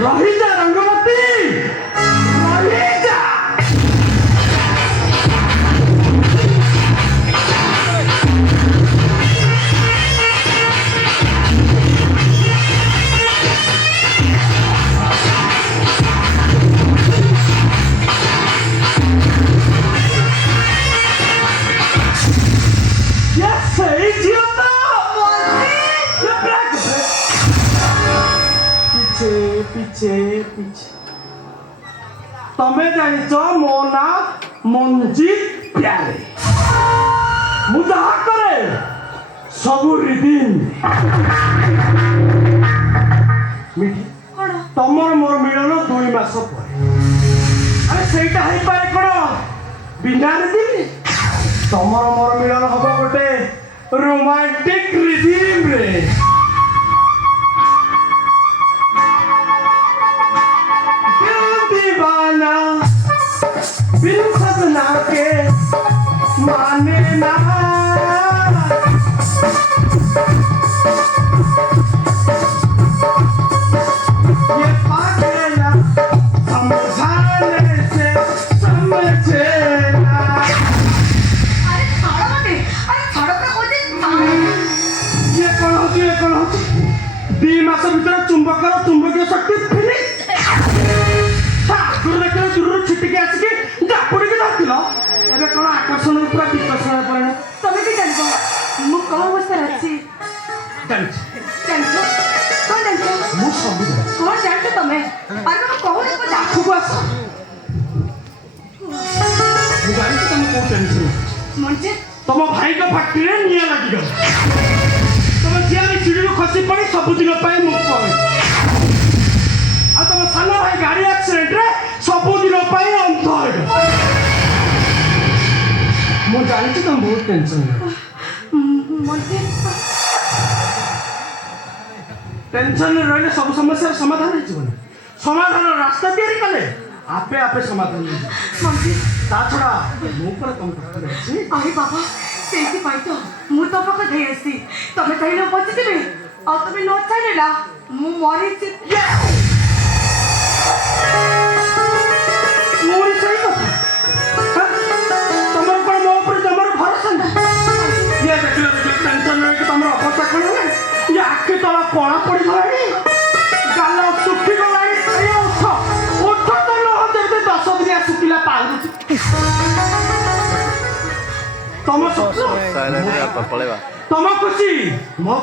रही जा रंगवती, रही जा। पीछे पीछे तमें जानिच मो ना मंजीत प्यारे मु जहा करे सबु रिदिन मिठी तमर मोर मिलन 2 मास पर अरे सेटा है पारे कोन बिना रिदिन तमर मोर मिलन हबो गोटे रोमांटिक रिदिन रे बिन सजना के माने ना ये पागला समझाने से समझे ना। अरे छाड़ो पे कोई ये कौन होती 2 मास भीतर चुंबकीय शक्ति फिनिश दूर छिटिक आसिक जापुड़ी धरल एवं कौन आकर्षण पूरा विकर्षण पड़े तमें भी जान मु कौन अवस्था अच्छी मु सब कौन जानते तमें अरे मैं कहूँ तो आखक आस जानी तुम कौ टेंशन मुझे तुम भाई का फैक्ट्री में निया लगिगल तुम जिया सीढ़ी खसी पड़ी सबुदिन मुक्त आ तुम सान भाई गाड़ी एक्सीडेंट रे सबुदिन अंत हो मु जानी तुम बहुत टेंशन टेंशन रही सब समस्या समाधान हो समाधान रास्ता तैयारी कले आपे आपे समाधान ता छड़ा मु पर तुम पाखरे अरे बाबा से तो मु तो पाख धै आसी तमे कहले बचिबे आ तमे न चाहेला मु मरि मोरी सही कथा तमर पर मो ऊपर तमर भरोसा नहीं ये देखले टेंशन में कि तमर अवस्था कोन है ये आके तला कोळा पड़ी गलानी गाल सुखी गलानी ये उठ तो लो देते 10 दिन सुखिला पाल तम तम खुशी मो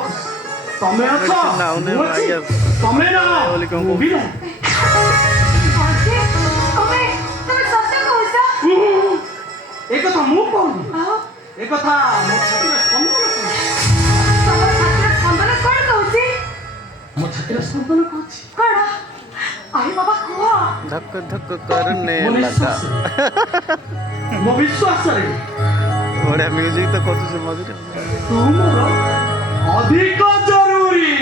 तमे अछो तमे ना भी ना एक कथा मु कहूँ एक कथा मो छातिर स्पंदन कहूँ कौन अरे बाबा कह धक धक करने लगा मो विश्वास रे बड़ा म्यूजिक तो कतु से मधुर तुमरो अधिक जरूरी